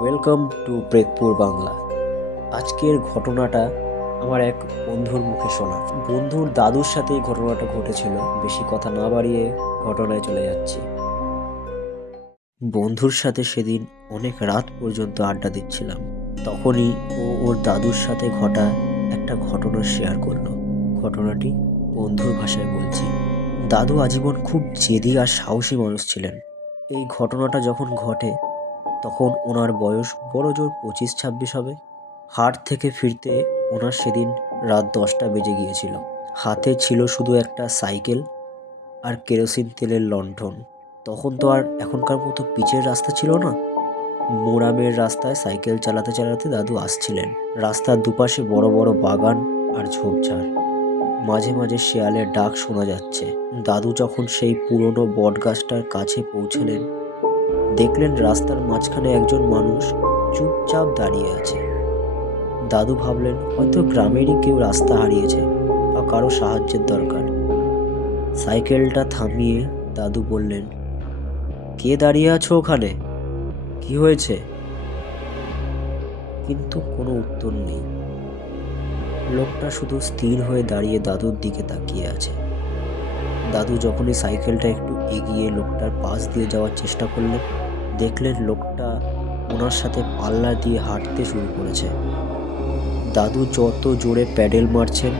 Welcome to প্রেতপুর Bangla. আজকের ঘটনাটা আমার এক বন্ধুর মুখে শোনা। বন্ধুর দাদুর সাথে এই ঘটনাটা ঘটেছিল। বেশি কথা না বাড়িয়ে ঘটনায় চলে যাচ্ছি। বন্ধুর সাথে সেদিন অনেক রাত পর্যন্ত আড্ডা দিচ্ছিলাম। তখনই ও ওর দাদুর সাথে ঘটা একটা ঘটনা শেয়ার করলো। ঘটনাটি বন্ধুর ভাষায় বলছি। দাদু আজীবন খুব জেদি আর সাহসী মানুষ ছিলেন। এই ঘটনাটা যখন ঘটে তখন ওনার বয়স বড়জোর 25-26 হবে। হাট থেকে ফিরতে ওনার সেদিন রাত 10টা বেজে গিয়েছিল। হাতে ছিল শুধু একটা সাইকেল আর কেরোসিন তেলের লণ্ঠন। তখন তো আর এখনকার মতো পিচের রাস্তা ছিল না। মোরামের রাস্তায় সাইকেল চালাতে চালাতে দাদু আসছিলেন। রাস্তার দুপাশে বড় বড় বাগান আর ঝোপঝাড়। মাঝে মাঝে শেয়ালের ডাক শোনা যাচ্ছে। দাদু যখন সেই পুরনো বটগাছটার কাছে পৌঁছলেন, দেখলেন রাস্তার মাঝখানে একজন মানুষ চুপচাপ দাঁড়িয়ে আছে। দাদু ভাবলেন হয়তো গ্রামেরই কেউ রাস্তা হারিয়েছে বা কারো সাহায্যের দরকার। সাইকেলটা থামিয়ে দাদু বললেন, কে দাঁড়িয়ে আছো ওখানে? কি হয়েছে? কিন্তু কোনো উত্তর নেই। লোকটা শুধু স্থির হয়ে দাঁড়িয়ে দাদুর দিকে তাকিয়ে আছে। দাদু যখনই সাইকেলটা একটু এগিয়ে লোকটার পাশ দিয়ে যাওয়ার চেষ্টা করলেন, দেখলেন লোকটা ওনার সাথে পাল্লা দিয়ে হাঁটতে শুরু করেছে। দাদু যত জোরে প্যাডেল মারছেন,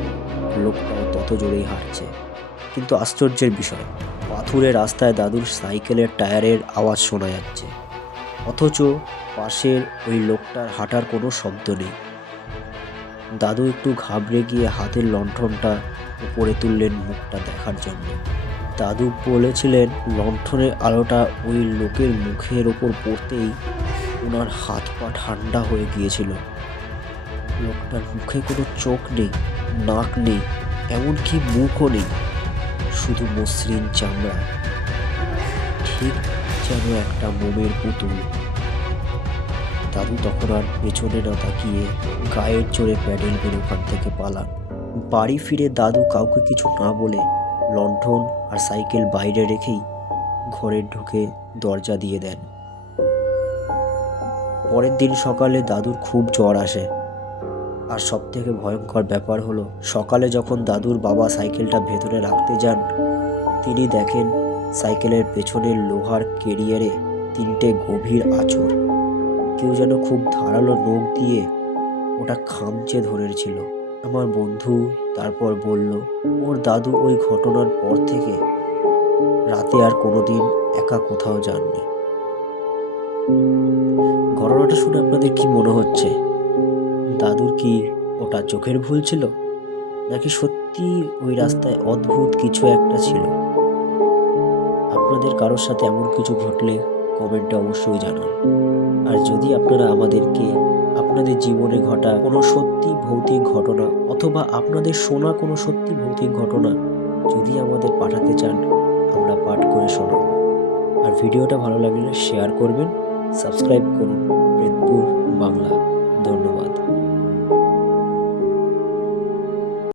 লোকটাও তত জোরেই হাঁটছে। কিন্তু আশ্চর্যের বিষয়, পাথুরে রাস্তায় দাদুর সাইকেলের টায়ারের আওয়াজ শোনা যাচ্ছে, অথচ পাশের ওই লোকটার হাঁটার কোনো শব্দ নেই। দাদু একটু ঘাবড়ে গিয়ে হাতের লণ্ঠনটা উপরে তুললেন মুখটা দেখার জন্য। দাদু বলেছিলেন লণ্ঠনের আলোটা ওই লোকের মুখের ওপর পড়তেই ওনার হাত পা ঠান্ডা হয়ে গিয়েছিল। লোকটার মুখে কোনো চোখ নেই, নাক নেই, এমনকি মুখও নেই, শুধু মসৃণ চামড়া, ঠিক যেন একটা মোমের পুতুল। দাদু তখন আর পেছনে না তাকিয়ে গায়ের জোরে প্যাডেল মেরে ওখান থেকে পালান। বাড়ি ফিরে দাদু কাউকে কিছু না বলে লণ্ঠন আর সাইকেল বাইরে রেখেই ঘরে ঢুকে দরজা দিয়ে দেন। পরের দিন সকালে দাদুর খুব জ্বর আসে। আর সবথেকে ভয়ঙ্কর ব্যাপার হলো, সকালে যখন দাদুর বাবা সাইকেলটা ভেতরে রাখতে যান, তিনি দেখেন সাইকেলের পেছনের লোহার কেরিয়ারে 3টে গভীর আঁচড়। কেউ যেন খুব ধারালো নখ দিয়ে ওটা খামচে ধরেছিল। আমার বন্ধু তারপর বলল, ওর দাদু ওই ঘটনার পর থেকে রাতে আর কোনোদিন একা কোথাও যাননি। ঘটনাটা শুনে আপনাদের কি মনে হচ্ছে? দাদুর কি ওটা চোখের ভুল ছিল, নাকি সত্যি ওই রাস্তায় অদ্ভুত কিছু একটা ছিল? আপনাদের কারোর সাথে এমন কিছু ঘটলে কমেন্টে অবশ্যই জানান। আর যদি আপনারা আমাদেরকে আপনাদের জীবনে ঘটা কোনো সত্যি ভৌতিক ঘটনা অথবা আপনাদের শোনা কোনো সত্যি ভৌতিক ঘটনা যদি আমাদের পাঠাতে চান, আমরা পাঠ করে শোনাবো। আর ভিডিওটা ভালো লাগলে শেয়ার করবেন, সাবস্ক্রাইব করুন প্রেতপুর বাংলা। ধন্যবাদ।